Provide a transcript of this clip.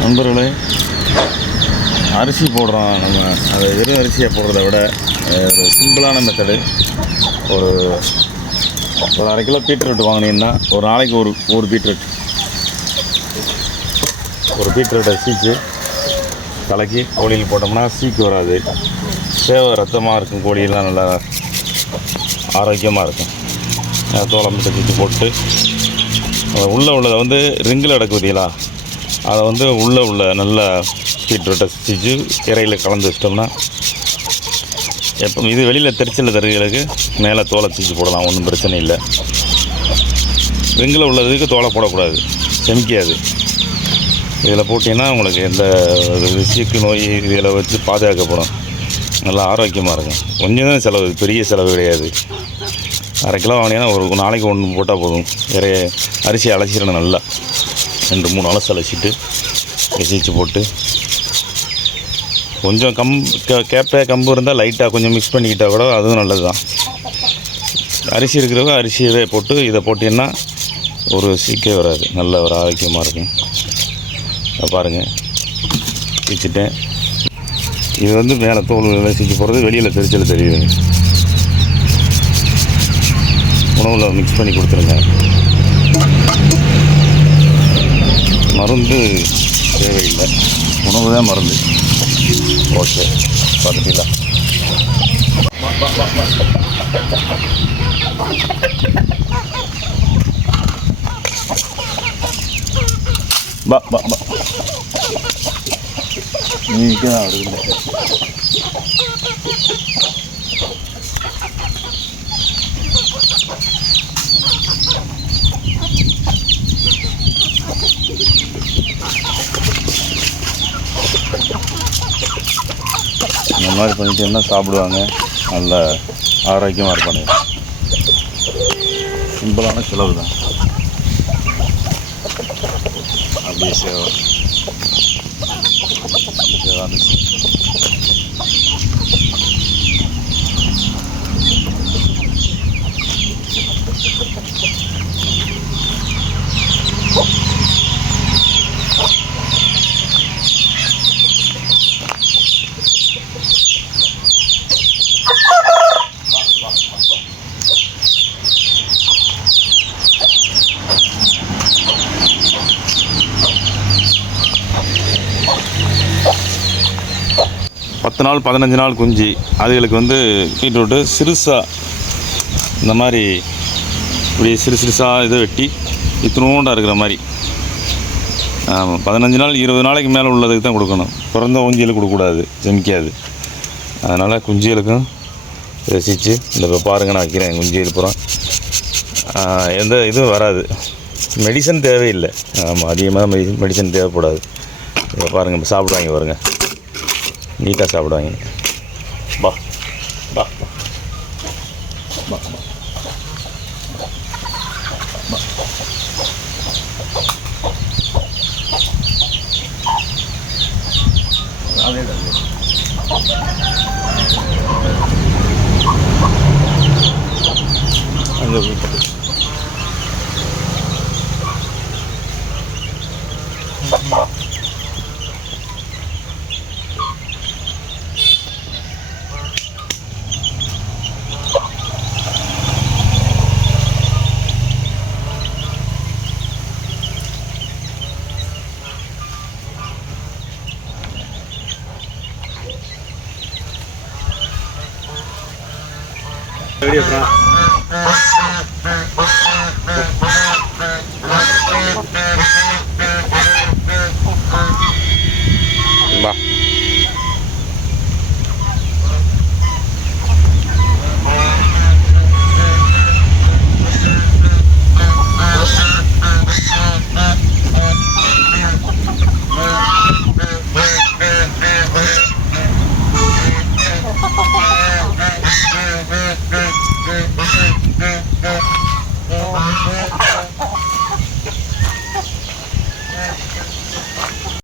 நண்பர்களே அரிசி போடுறோம் நம்ம. அது வெறும் அரிசியை போடுறத விட ஒரு சிம்பிளான மெத்தடு ஒரு ஒரு அரை கிலோ பீட்ரூட் வாங்கினீங்கன்னா ஒரு நாளைக்கு ஒரு ஒரு பீட்ரூட். ஒரு பீட்ரூட்டை சீச்சு கலக்கி கோழியில் போட்டோம்னா சீக்கு வராது. சேவை ரத்தமாக இருக்கும் கோழியெல்லாம் நல்லா ஆரோக்கியமாக இருக்கும். அஹ், தோலை மட்டும் போட்டு உள்ளே உள்ளதை வந்து ரிங்கில் அடக்கு பார்த்தீங்களா அதை வந்து உள்ளே உள்ள நல்லா பீட்ரூட்டை சிச்சு இறையில் கலந்து வச்சிட்டோம்னா எப்போ இது வெளியில் தெரிச்சல தருகளுக்கு மேலே தோலை தூக்கி போடலாம் ஒன்றும் பிரச்சனை இல்லை. ரிங்கில் உள்ளதுக்கு தோலை போடக்கூடாது செமிக்காது. இதில் போட்டிங்கன்னா உங்களுக்கு எந்த சீக்கு நோய் இதில் வச்சு பாதுகாக்கப்படும். நல்லா ஆரோக்கியமாக இருக்கும். கொஞ்சம் தான் செலவு பெரிய செலவு கிடையாது. அரை கிலோ வாங்கினீங்கன்னா ஒரு நாளைக்கு ஒன்று போட்டால் போதும். நிறைய அரிசி அலசிடணும் நல்லா. ரெண்டு மூணு அலசு அலசிட்டு எசிச்சு போட்டு. கொஞ்சம் கம் கே- கேப்பை கம்பு இருந்தால் லைட்டாக கொஞ்சம் மிக்ஸ் பண்ணிக்கிட்டால் கூட அதுவும் நல்லது தான் அரிசி இருக்கிறவங்க அரிசியவே போட்டு இதை போட்டிங்கன்னா ஒரு சீக்கே வராது. நல்ல ஒரு ஆரோக்கியமாக இருக்கும். பாருங்கள் வச்சுட்டேன் இது வந்து மேலே தோல் சீக்கி போகிறது வெளியில் தெரிச்சல் தெரியுது உணவில் மிக்ஸ் பண்ணி கொடுத்துருங்க. மருந்து தேவையில்லை உணவு தான் மருந்து ஓகே பார்த்துட்டீங்களா பா பா பா நீங்க தான் மாதிரி பண்ணிட்டீங்கன்னா சாப்பிடுவாங்க. நல்ல ஆரோக்கியமாக இருப்பாங்க. சிம்பிளான செலவு தான் அப்படியே சேவை சேவை பத்து நாள் பதினஞ்சு நாள் குஞ்சு. அதுகளுக்கு வந்து பீட்ரூட்டு சிறுசாக இந்த மாதிரி இப்படி சிறு சிறுசாக இதை வெட்டி இத்தினோண்டாக இருக்கிற மாதிரி. ஆமாம் பதினஞ்சு நாள் இருபது நாளைக்கு மேலே உள்ளதுக்கு தான் கொடுக்கணும். பிறந்த ஊஞ்சிகளுக்கு கொடுக்கக்கூடாது செமிக்காது அதனால் குஞ்சுகளுக்கும் ரசித்து இந்த இப்போ பாருங்கள் நான் வைக்கிறேன் குஞ்சுகள் புறம் எந்த இதுவும் வராது. மெடிசன் தேவையில்லை. ஆமாம் அதிகமாக மெடிசன் மெடிசன் தேவைப்படாது. இப்போ பாருங்கள் இப்போ சாப்பிடுவாங்க பாருங்கள் நீட்டாக சாப்பிடுவாங்க. பா பா. பா. அதே தான் பெரிய அப்புறம் வா Yeah. girl.